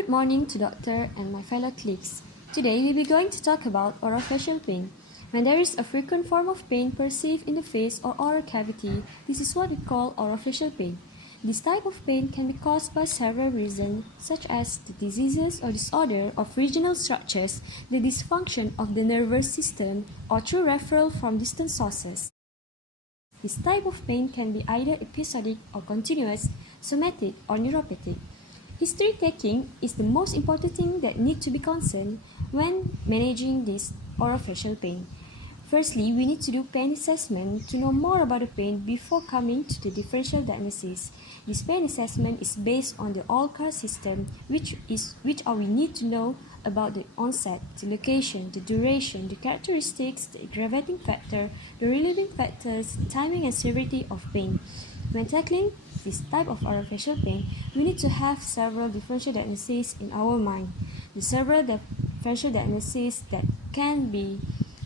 good morning to Doctor and my fellow colleagues. Today we'll be going to talk about orofacial pain. When there is a frequent form of pain perceived in the face or oral cavity, this is what we call orofacial pain. This type of pain can be caused by several reasons, such as the diseases or disorder of regional structures, the dysfunction of the nervous system, or through referral from distant sources. This type of pain can be either episodic or continuous, somatic or neuropathic. History taking is the most important thing that needs to be concerned when managing this orofacial pain. Firstly, we need to do pain assessment to know more about the pain before coming to the differential diagnosis. This pain assessment is based on the all-car system, which we need to know about the onset, the location, the duration, the characteristics, the aggravating factor, the relieving factors, timing and severity of pain. When tackling this type of orofacial pain, we need to have several differential diagnoses in our mind. The several differential diagnoses that can be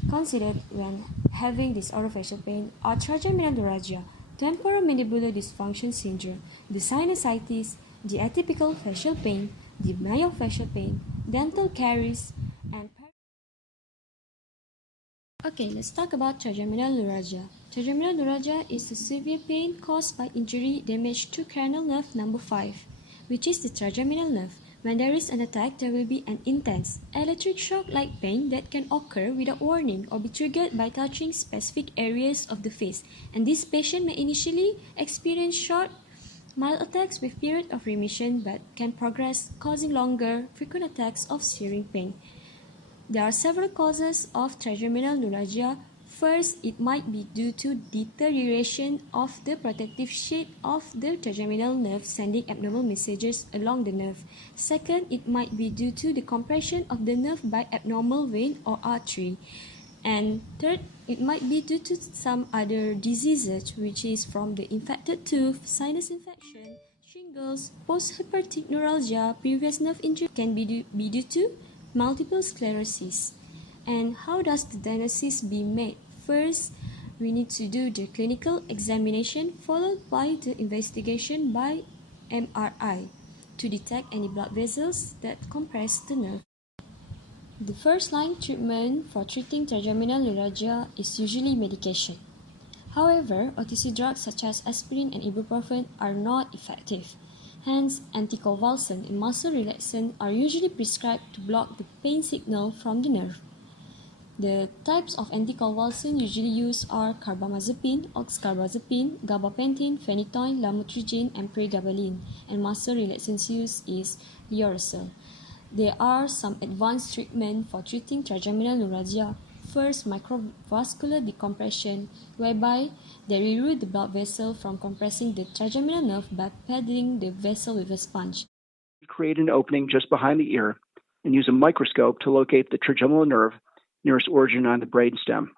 considered when having this orofacial pain are trigeminal neuralgia, temporomandibular dysfunction syndrome, the sinusitis, the atypical facial pain, the myofascial pain, dental caries, and Okay, let's talk about trigeminal neuralgia. Trigeminal neuralgia is a severe pain caused by injury damage to cranial nerve number 5, which is the trigeminal nerve. When there is an attack, there will be an intense electric shock-like pain that can occur without warning or be triggered by touching specific areas of the face. And this patient may initially experience short, mild attacks with period of remission but can progress, causing longer, frequent attacks of searing pain. There are several causes of trigeminal neuralgia. First, it might be due to deterioration of the protective sheet of the trigeminal nerve, sending abnormal messages along the nerve. Second, it might be due to the compression of the nerve by abnormal vein or artery. And third, it might be due to some other diseases, which is from the infected tooth, sinus infection, shingles, post-herpetic neuralgia, previous nerve injury can be due to multiple sclerosis. And how does the diagnosis be made? First, we need to do the clinical examination followed by the investigation by MRI to detect any blood vessels that compress the nerve. The first line treatment for treating trigeminal neuralgia is usually medication. However, OTC drugs such as aspirin and ibuprofen are not effective. Hence, anticonvulsant and muscle relaxant are usually prescribed to block the pain signal from the nerve. The types of anticonvulsant usually used are carbamazepine, oxcarbazepine, gabapentin, phenytoin, lamotrigine, and pregabalin, and muscle relaxant use is Orofacial. There are some advanced treatment for treating trigeminal neuralgia. First, microvascular decompression, whereby they reroute the blood vessel from compressing the trigeminal nerve by padding the vessel with a sponge. Create an opening just behind the ear and use a microscope to locate the trigeminal nerve nearest origin on the brainstem.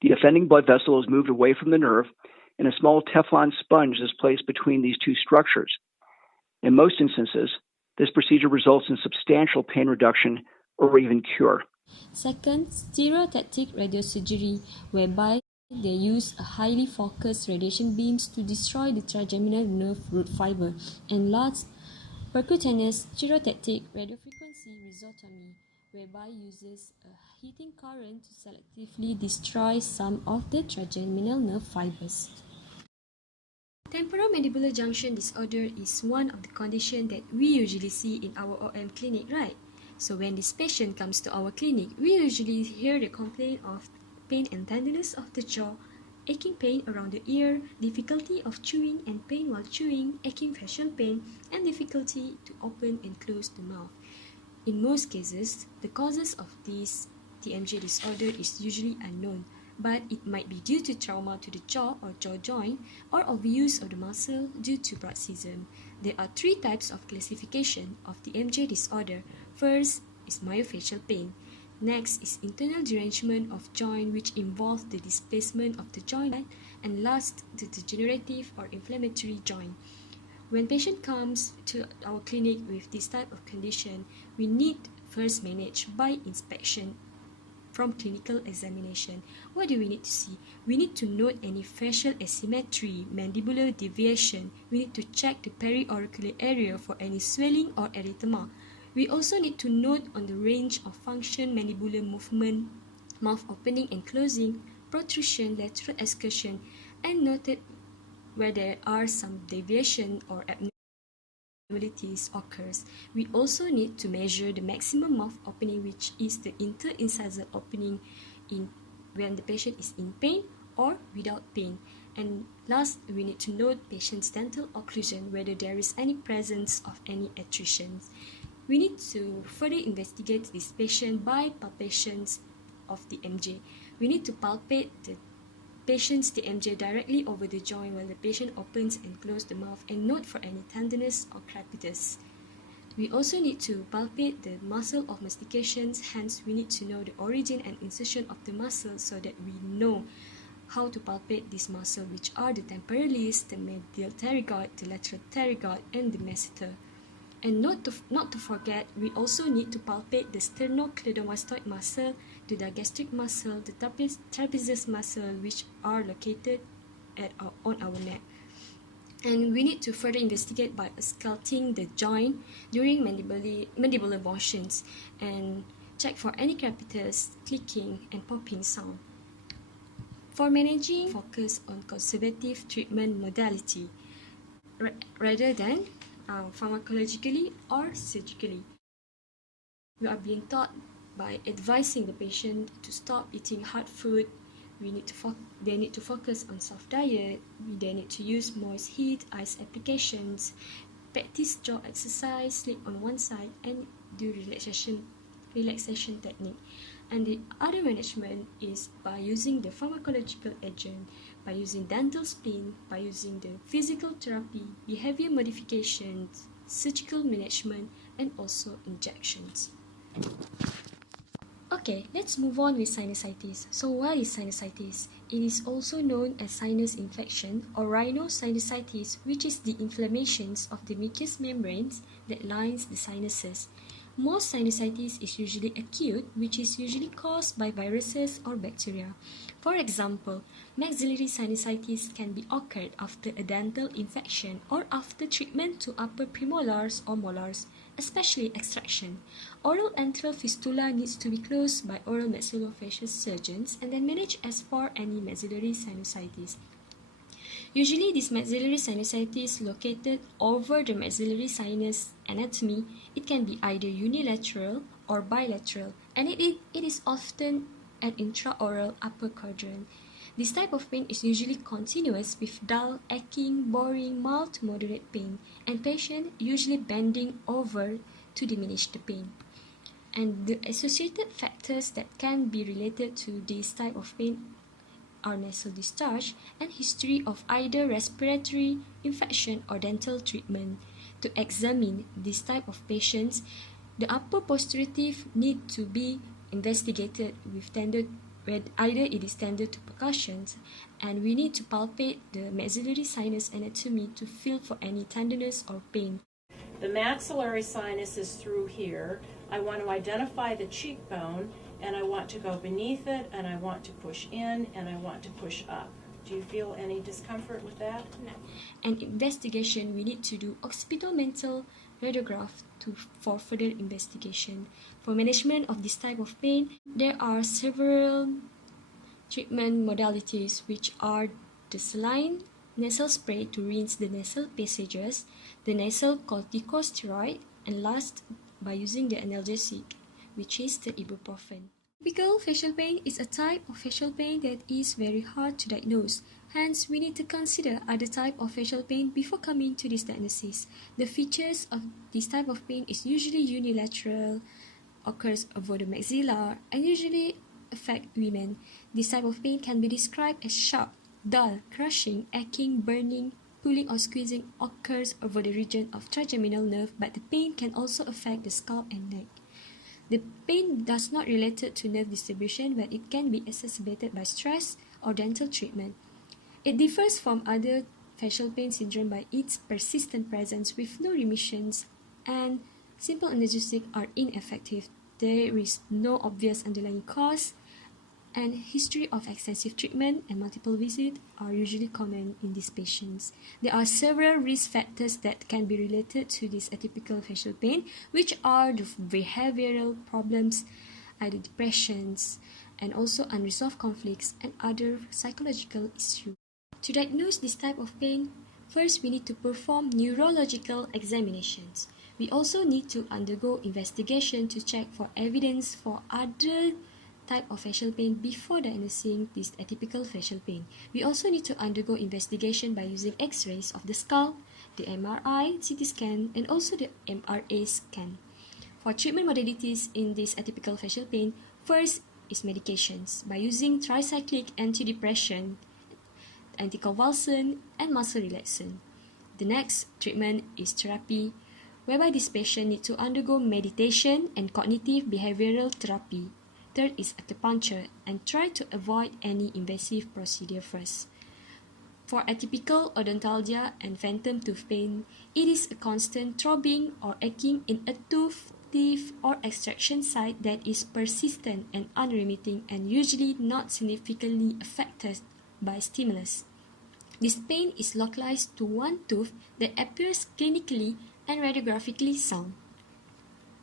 The offending blood vessel is moved away from the nerve, and a small Teflon sponge is placed between these two structures. In most instances, this procedure results in substantial pain reduction or even cure. Second, stereotactic radiosurgery, whereby they use a highly focused radiation beams to destroy the trigeminal nerve root fiber. And last, percutaneous stereotactic radiofrequency rhizotomy, whereby uses a heating current to selectively destroy some of the trigeminal nerve fibers. Temporomandibular junction disorder is one of the conditions that we usually see in our OM clinic, right? So when this patient comes to our clinic, we usually hear the complaint of pain and tenderness of the jaw, aching pain around the ear, difficulty of chewing and pain while chewing, aching facial pain, and difficulty to open and close the mouth. In most cases, the causes of this TMJ disorder is usually unknown, but it might be due to trauma to the jaw or jaw joint or overuse of the muscle due to bruxism. There are 3 types of classification of the TMJ disorder. First is myofascial pain. Next is internal derangement of joint, which involves the displacement of the joint, and last, the degenerative or inflammatory joint. When patient comes to our clinic with this type of condition, we need first manage by inspection from clinical examination. What do we need to see? We need to note any facial asymmetry, mandibular deviation. We need to check the periauricular area for any swelling or erythema. We also need to note on the range of function, mandibular movement, mouth opening and closing, protrusion, lateral excursion, and note it where there are some deviation or abnormalities occurs. We also need to measure the maximum mouth opening, which is the interincisal opening when the patient is in pain or without pain. And last, we need to note patient's dental occlusion, whether there is any presence of any attrition. We need to further investigate this patient by palpations of the MJ. We need to palpate the patient's TMJ directly over the joint while the patient opens and closes the mouth and note for any tenderness or crepitus. We also need to palpate the muscle of mastications, hence we need to know the origin and insertion of the muscle so that we know how to palpate this muscle, which are the temporalis, the medial pterygoid, the lateral pterygoid, and the masseter. And not to forget, we also need to palpate the sternocleidomastoid muscle, the digastric muscle, the trapezius muscle, which are located on our neck. And we need to further investigate by ausculting the joint during mandibular motions and check for any crepitus, clicking, and popping sound. For managing, focus on conservative treatment modality rather than pharmacologically or surgically. We are being taught by advising the patient to stop eating hard food. They need to focus on soft diet. They need to use moist heat, ice applications, practice jaw exercise, sleep on one side, and do relaxation technique. And the other management is by using the pharmacological agent, by using dental spleen, by using the physical therapy, behavior modifications, surgical management, and also injections. Okay, let's move on with sinusitis. So what is sinusitis? It is also known as sinus infection or rhinosinusitis, which is the inflammations of the mucous membranes that lines the sinuses. Most sinusitis is usually acute, which is usually caused by viruses or bacteria. For example, maxillary sinusitis can be occurred after a dental infection or after treatment to upper premolars or molars, especially extraction. Oral antral fistula needs to be closed by oral maxillofacial surgeons and then managed as for any maxillary sinusitis. Usually, this maxillary sinusitis is located over the maxillary sinus anatomy. It can be either unilateral or bilateral, and it is often an intraoral upper quadrant. This type of pain is usually continuous with dull, aching, boring, mild to moderate pain, and patient usually bending over to diminish the pain. And the associated factors that can be related to this type of pain are nasal discharge and history of either respiratory infection or dental treatment. To examine this type of patients, the upper posturative need to be investigated with either it is tender to percussions, and we need to palpate the maxillary sinus anatomy to feel for any tenderness or pain. The maxillary sinus is through here. I want to identify the cheekbone, and I want to go beneath it, and I want to push in, and I want to push up. Do you feel any discomfort with that? No. And investigation, we need to do occipital mental radiograph for further investigation. For management of this type of pain, there are several treatment modalities, which are the saline nasal spray to rinse the nasal passages, the nasal corticosteroid, and last, by using the analgesic, which is the ibuprofen. Typical facial pain is a type of facial pain that is very hard to diagnose. Hence, we need to consider other type of facial pain before coming to this diagnosis. The features of this type of pain is usually unilateral, occurs over the maxilla, and usually affect women. This type of pain can be described as sharp, dull, crushing, aching, burning, pulling or squeezing occurs over the region of trigeminal nerve, but the pain can also affect the scalp and neck. The pain does not relate to nerve distribution, but it can be exacerbated by stress or dental treatment. It differs from other facial pain syndrome by its persistent presence with no remissions, and simple analgesics are ineffective. There is no obvious underlying cause, And history of excessive treatment and multiple visits are usually common in these patients. There are several risk factors that can be related to this atypical facial pain, which are the behavioral problems, either depressions, and also unresolved conflicts and other psychological issues. To diagnose this type of pain, first we need to perform neurological examinations. We also need to undergo investigation to check for evidence for other type of facial pain before diagnosing this atypical facial pain. We also need to undergo investigation by using X-rays of the skull, the MRI, CT scan, and also the MRA scan. For treatment modalities in this atypical facial pain, first is medications by using tricyclic antidepressant, anticonvulsant, and muscle relaxant. The next treatment is therapy, whereby this patient needs to undergo meditation and cognitive behavioral therapy. Third is acupuncture, and try to avoid any invasive procedure first. For atypical odontalgia and phantom tooth pain, it is a constant throbbing or aching in a tooth, teeth, or extraction site that is persistent and unremitting and usually not significantly affected by stimulus. This pain is localized to one tooth that appears clinically and radiographically sound.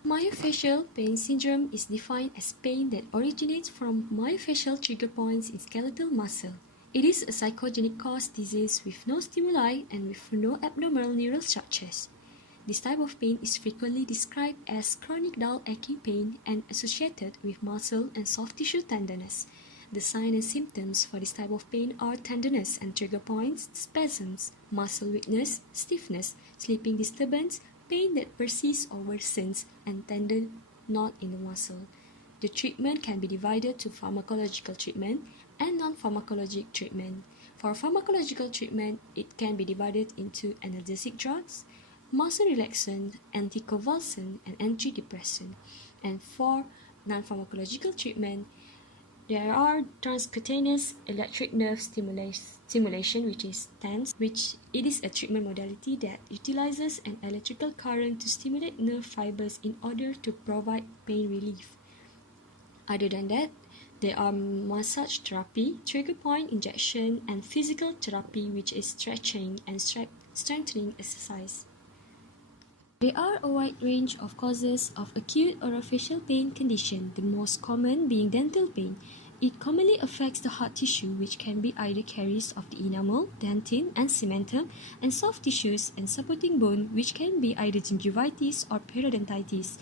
Myofascial pain syndrome is defined as pain that originates from myofascial trigger points in skeletal muscle. It is a psychogenic cause disease with no stimuli and with no abnormal neural structures. This type of pain is frequently described as chronic dull aching pain and associated with muscle and soft tissue tenderness. The signs and symptoms for this type of pain are tenderness and trigger points, spasms, muscle weakness, stiffness, sleeping disturbance, pain that persists or worsens, and tender knot in the muscle. The treatment can be divided to pharmacological treatment and non-pharmacologic treatment. For pharmacological treatment, it can be divided into analgesic drugs, muscle relaxant, anticonvulsant, and antidepressant. And for non-pharmacological treatment, there are transcutaneous electric nerve stimulation, which is TENS, which it is a treatment modality that utilizes an electrical current to stimulate nerve fibers in order to provide pain relief. Other than that, there are massage therapy, trigger point injection, and physical therapy, which is stretching and strengthening exercise. There are a wide range of causes of acute orofacial pain condition, the most common being dental pain. It commonly affects the hard tissue, which can be either caries of the enamel, dentin, and cementum, and soft tissues and supporting bone, which can be either gingivitis or periodontitis.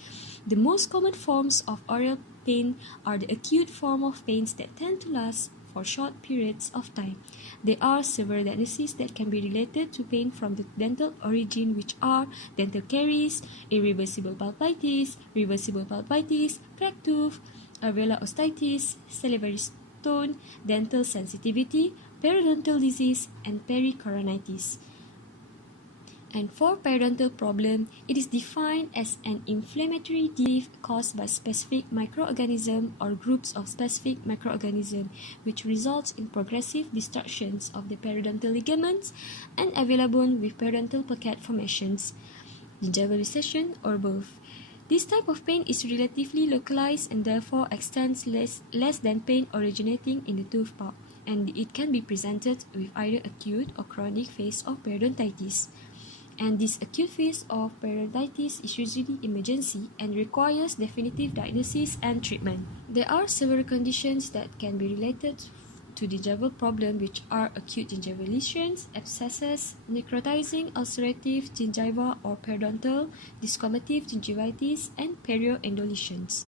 The most common forms of oral pain are the acute form of pains that tend to last for short periods of time. There are several diagnoses that can be related to pain from the dental origin, which are dental caries, irreversible pulpitis, reversible pulpitis, cracked tooth, alveolar osteitis, salivary stone, dental sensitivity, periodontal disease, and pericoronitis. And for periodontal problem, it is defined as an inflammatory disease caused by specific microorganism or groups of specific microorganisms, which results in progressive destructions of the periodontal ligaments and available with periodontal plaque formations, gingival recession, or both. This type of pain is relatively localized and therefore extends less than pain originating in the tooth pulp, and it can be presented with either acute or chronic phase of periodontitis. And this acute phase of periodontitis is usually emergency and requires definitive diagnosis and treatment. There are several conditions that can be related to gingival problem, which are acute gingival lesions, abscesses, necrotizing ulcerative gingiva or periodontal, desquamative gingivitis, and perioendolesions.